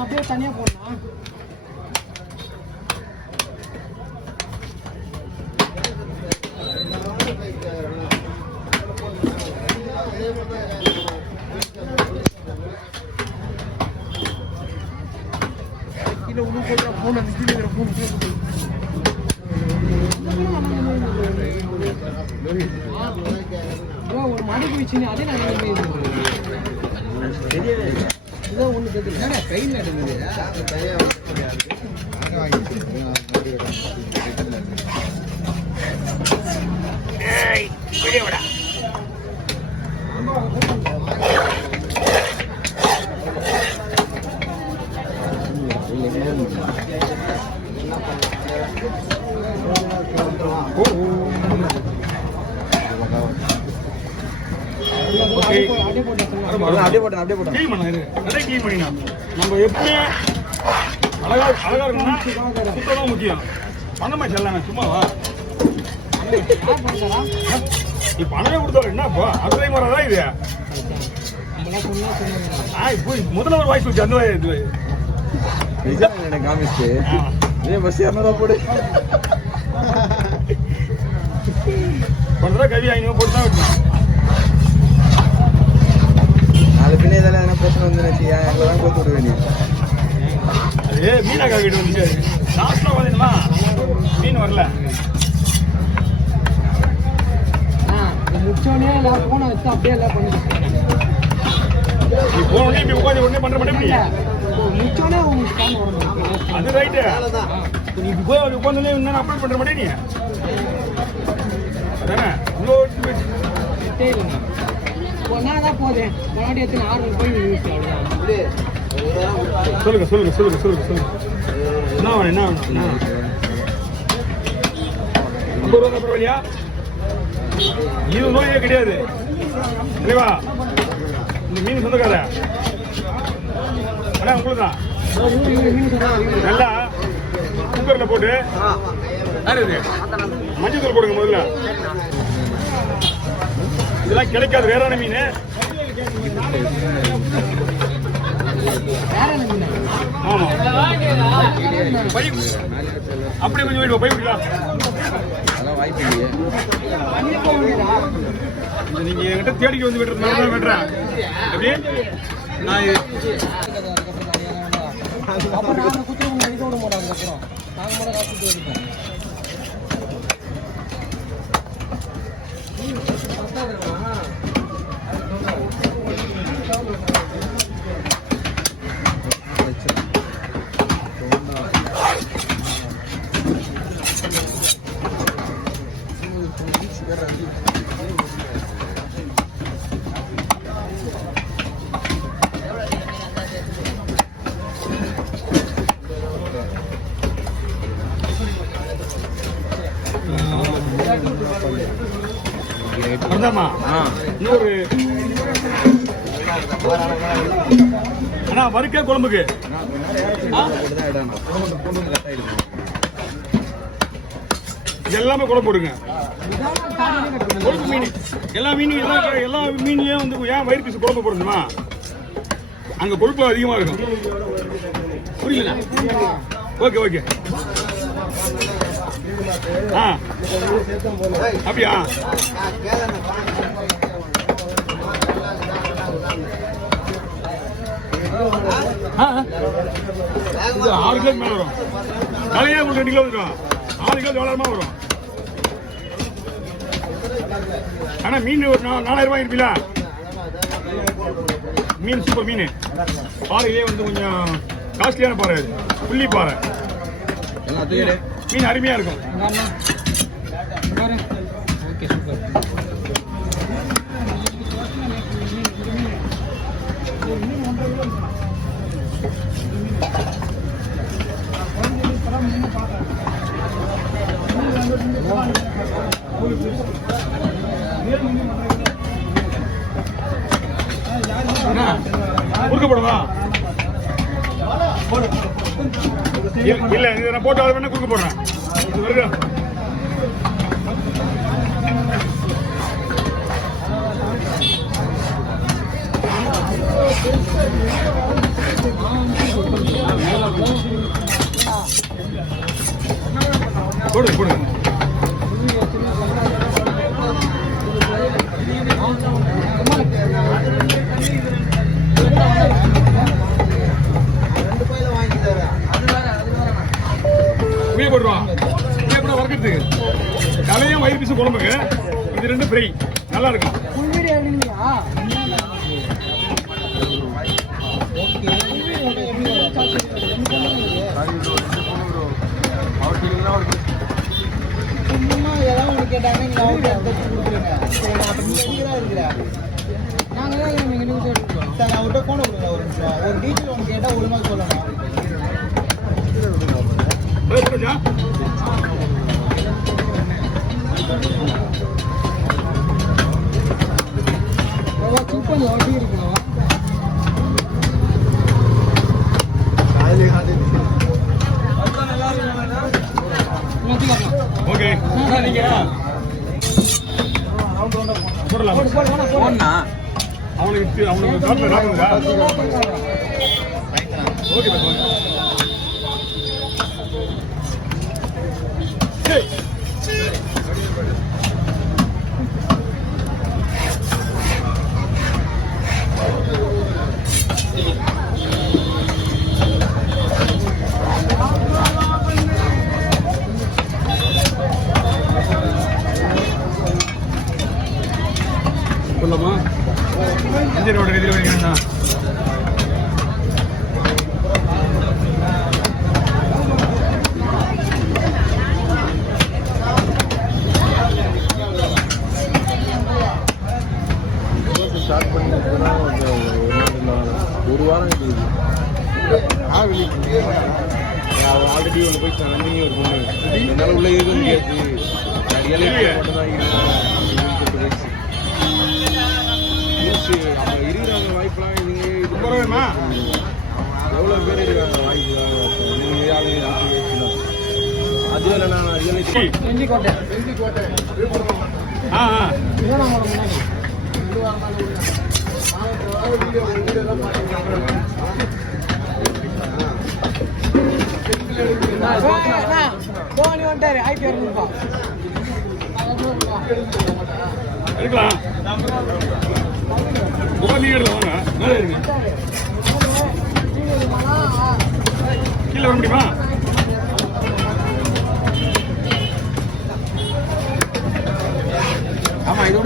அப்படியே தனியா போடணும். ஒரு மடிக்கு வச்சு அதே இதான் ஒண்ணு தெரியல ட்ரெயின்ல அப்படியே போட்டேன் கிளீன் பண்ண நிறைய கிளீன் பண்ணினா நம்ம எப்பவுமே அழகா இருக்கணும்னா சுத்தம் முக்கியம். பணமா செல்லாங்க சும்மாவா நீ பணமே கொடுத்தா என்னப்போ அசலை முறைதான் இது. முதல்ல ஒரு வாய்ஸ் வச்சு அந்த காமிச்சு பஸ் 200 போடு பண்றதா கவி 500 போட்டு தான் விட்டோம். நாலு பின்னே தானே எதனா பிரச்சனை வந்து எங்களை தான் கொடுத்து விட வேண்டியது. அது மீனாக்கா கிட்ட வந்துச்சு லாஸ்ட்ல பார்த்தீங்கன்னா மீன் வரல முடிச்சோடனே எல்லாம் போனை வச்சு அப்படியே எல்லாம் பண்ணி நீ போனோடனே இப்படி உட்காந்து உடனே பண்ற மாட்டேன் முடிச்சோடனே அது ரைட்டு. நீ போய் அப்படி உட்காந்தோடனே என்ன அப்ளை பண்ற மாட்டேன் நீ அதானே இவ்வளோ பொண்ணாதான் போதேன் முன்னாடி எத்தனை 600 போய் சொல்லுங்க என்ன வேணும் 50 ரூபா பரவாயில்லையா? 20 ரூபாயே கிடையாது சரிவா? இந்த மீன் சொந்தக்கார அண்ணா உங்களுக்கு தான் நல்லா குக்கரில் போட்டு மஞ்சள் தூள் போடுங்க முதல்ல. இதெல்லாம் கிடைக்காது வேறான மீன். ஆமா அப்படி கொஞ்சம் போயிடுவோம் போய் விடலாம். நீங்க என்கிட்ட தேடிக்க வந்து விட்டுறதுனால விடுறேன். எப்படி நான் இன்னொரு அண்ணா வறுக்க குழம்புக்கு எல்லாமே குழம்பு போடுங்க. கொழுப்பு மீன் எல்லா மீன்லயும் வந்து ஏன் வயிறு பீஸ் குழம்பு போடணுமா? அங்க கொழுப்பு அதிகமா இருக்கும். புரியல? ஓகே அப்படியா? 6 கிலோ மேல வரும். தலையே உங்களுக்கு 2 கிலோ வரும். 6 கிலோ டாலரமா வரும். ஆனா மீன் ஒரு 4000 ரூபாய் இருப்பீங்களா? மீன் சூப்பர் மீன். பாறையிலே வந்து கொஞ்சம் காஸ்ட்லியான பாறை, புள்ளி பாறை. மீன் அருமையா இருக்கும். Okay super. குறுக்கப்படுவா இல்ல இதை நான் போட்டு அதை வேணா குறுக்க போடுறேன். போடு போடு. உயிர் போட்டுருவான். உயிர் போட வறுக்கிறதுக்கு தலையும் வயிறு பீஸும் குழம்புக்கு இது ரெண்டு ஃப்ரை நல்லா இருக்கும். ஓகே நீங்க அவனுக்கு ஓகே சொல்லமா இன்ஜினோட இதில் வைக்கிறேன்னா ஸ்டார்ட் பண்ணி ஒரு வாரம் இருக்குது. ஆல்ரெடி ஒன்று போய் நந்தினி ஒரு பொண்ணு என்னால் உள்ள இருக்க முடியாது மட்டும்தான் அவங்க இருக்கிறாங்க வாய்ப்பெலாம் இவங்க எவ்வளோ பேர் இருக்காங்க வாய்ப்பு அது இல்லைண்ணா செஞ்சிக்கோட்டை கோனி வந்துட்டாரு 1200 ரூபாய் எடுக்கலாம். வாங்க மேலே இருங்க. கீழே வர முடியுமா? ஆமா இதோட